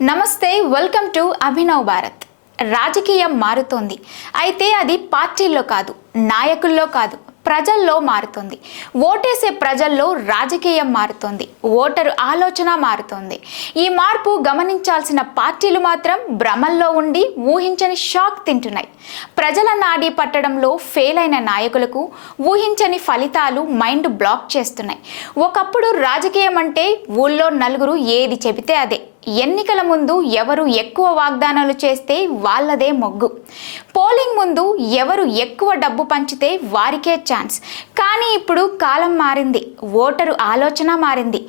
నమస్తే, welcome to Abhinav Bharat. రాజకీయం మారుతోంది. అయితే అది పార్టీల్లో కాదు, నాయకుల్లో కాదు, ప్రజల్లో మారుతుంది. ఓటేసే ప్రజల్లో రాజకీయం మారుతుంది. ఓటరు ఆలోచన మారుతుంది. ఈ మార్పు గమనించాల్సిన పార్టీలు మాత్రం భ్రమల్లో ఉండి ఊహించని షాక్ తింటున్నాయి. ప్రజల నాడీ పట్టడంలో ఫెయిల్ అయిన నాయకులకు ఊహించని ఫలితాలు మైండ్ బ్లాక్ చేస్తున్నాయి. ఒకప్పుడు రాజకీయం అంటే ఊళ్ళో నలుగురు ఏది చెబితే అదే. ఎన్నికల ముందు ఎవరు ఎక్కువ వాగ్దానాలు చేస్తే వాళ్ళదే మొగ్గు. పోలింగ్ ముందు ఎవరు ఎక్కువ డబ్బు పంచితే వారికే ఛాన్స్. కానీ ఇప్పుడు కాలం మారింది, ఓటరు ఆలోచన మారింది.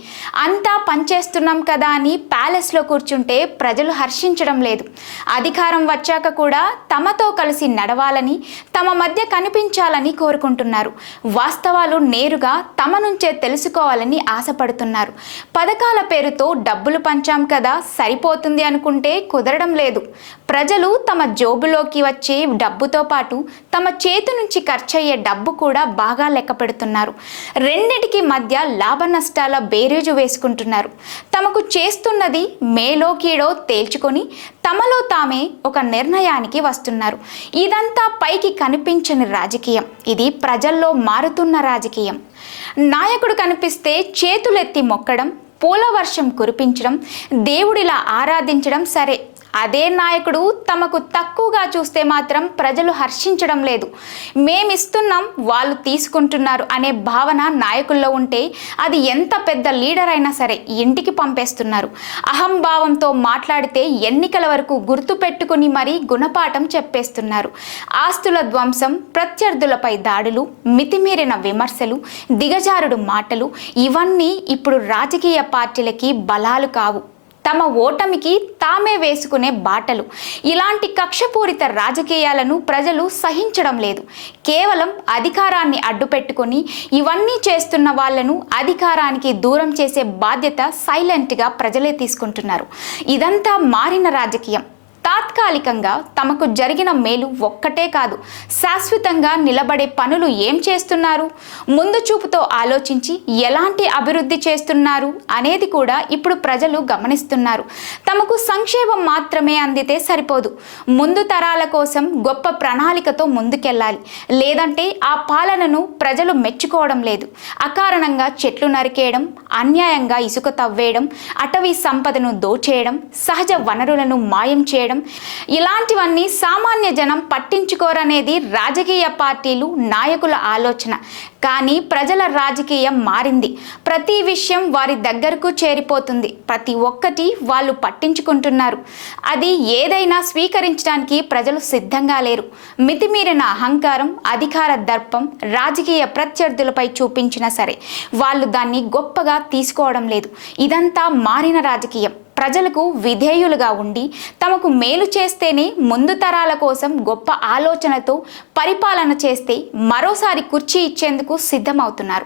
అంతా పనిచేస్తున్నాం కదా అని ప్యాలెస్లో కూర్చుంటే ప్రజలు హర్షించడం లేదు. అధికారం వచ్చాక కూడా తమతో కలిసి నడవాలని, తమ మధ్య కనిపించాలని కోరుకుంటున్నారు. వాస్తవాలు నేరుగా తమ నుంచే తెలుసుకోవాలని ఆశపడుతున్నారు. పథకాల పేరుతో డబ్బులు పంచాం కదా సరిపోతుంది అనుకుంటే కుదరడం లేదు. ప్రజలు తమ జోబులోకి వచ్చే డబ్బుతో పాటు తమ చేతి నుంచి ఖర్చయ్యే డబ్బు కూడా బాగా లెక్క పెడుతున్నారు. రెండిటికి మధ్య లాభ నష్టాల బేరీజు వేసుకుంటున్నారు. తమకు చేస్తున్నది మేలో కీడో తేల్చుకొని తమలో తామే ఒక నిర్ణయానికి వస్తున్నారు. ఇదంతా పైకి కనిపించని రాజకీయం. ఇది ప్రజల్లో మారుతున్న రాజకీయం. నాయకుడు కనిపిస్తే చేతులెత్తి మొక్కడం, పూల వర్షం కురిపించడం, దేవుడిలా ఆరాధించడం సరే. అదే నాయకుడు తమకు తక్కువగా చూస్తే మాత్రం ప్రజలు హర్షించడం లేదు. మేమిస్తున్నాం, వాళ్ళు తీసుకుంటున్నారు అనే భావన నాయకుల్లో ఉంటే అది ఎంత పెద్ద లీడర్ అయినా సరే ఇంటికి పంపేస్తున్నారు. అహంభావంతో మాట్లాడితే ఎన్నికల వరకు గుర్తు పెట్టుకుని మరీ గుణపాఠం చెప్పేస్తున్నారు. ఆస్తుల ధ్వంసం, ప్రత్యర్థులపై దాడులు, మితిమీరిన విమర్శలు, దిగజారుడు మాటలు ఇవన్నీ ఇప్పుడు రాజకీయ పార్టీలకి బలాలు కావు, తమ ఓటమికి తామే వేసుకునే బాటలు. ఇలాంటి కక్షపూరిత రాజకీయాలను ప్రజలు సహించడం లేదు. కేవలం అధికారాన్ని అడ్డుపెట్టుకొని ఇవన్నీ చేస్తున్న వాళ్లను అధికారానికి దూరం చేసే బాధ్యత సైలెంట్గా ప్రజలే తీసుకుంటున్నారు. ఇదంతా మారిన రాజకీయం. తాత్కాలికంగా తమకు జరిగిన మేలు ఒక్కటే కాదు, శాశ్వతంగా నిలబడే పనులు ఏం చేస్తున్నారు, ముందు చూపుతో ఆలోచించి ఎలాంటి అభివృద్ధి చేస్తున్నారు అనేది కూడా ఇప్పుడు ప్రజలు గమనిస్తున్నారు. తమకు సంక్షేమం మాత్రమే అందితే సరిపోదు, ముందు తరాల కోసం గొప్ప ప్రణాళికతో ముందుకెళ్ళాలి. లేదంటే ఆ పాలనను ప్రజలు మెచ్చుకోవడం లేదు. అకారణంగా చెట్లు నరికేయడం, అన్యాయంగా ఇసుక తవ్వేయడం, అటవీ సంపదను దోచేయడం, సహజ వనరులను మాయం చేయడం, ఇలాంటివన్నీ సామాన్య జనం పట్టించుకోరనేది రాజకీయ పార్టీలు, నాయకుల ఆలోచన. కానీ ప్రజల రాజకీయం మారింది. ప్రతి విషయం వారి దగ్గరకు చేరిపోతుంది. ప్రతి ఒక్కటి వాళ్ళు పట్టించుకుంటున్నారు. అది ఏదైనా స్వీకరించడానికి ప్రజలు సిద్ధంగా లేరు. మితిమీరిన అహంకారం, అధికార దర్పం రాజకీయ ప్రత్యర్థులపై చూపించినా సరే వాళ్ళు దాన్ని గొప్పగా తీసుకోవడం లేదు. ఇదంతా మారిన రాజకీయం. ప్రజలకు విధేయులుగా ఉండి తమకు మేలు చేస్తేనే ముందు తరాల కోసం గొప్ప ఆలోచనతో పరిపాలన చేస్తే మరోసారి కుర్చీ ఇచ్చేందుకు సిద్ధమవుతున్నారు.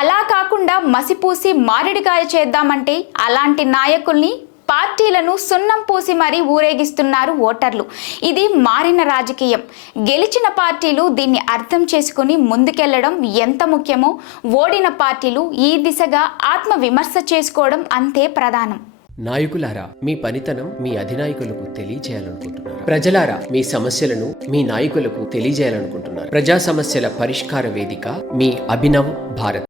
అలా కాకుండా మసిపూసి మారేడుకాయ చేద్దామంటే అలాంటి నాయకుల్ని, పార్టీలను సున్నం పూసి మరీ ఊరేగిస్తున్నారు ఓటర్లు. ఇది మారిన రాజకీయం. గెలిచిన పార్టీలు దీన్ని అర్థం చేసుకుని ముందుకెళ్లడం ఎంత ముఖ్యమో ఓడిన పార్టీలు ఈ దిశగా ఆత్మ విమర్శ చేసుకోవడం అంతే ప్రధానం. నాయకులారా, మీ పనితనం మీ అధినాయకులకు తెలియజేయాలనుకుంటున్నారు. ప్రజలారా, మీ సమస్యలను మీ నాయకులకు తెలియజేయాలనుకుంటున్నారు. ప్రజా సమస్యల పరిష్కార వేదిక మీ అభినవ్ భారత్.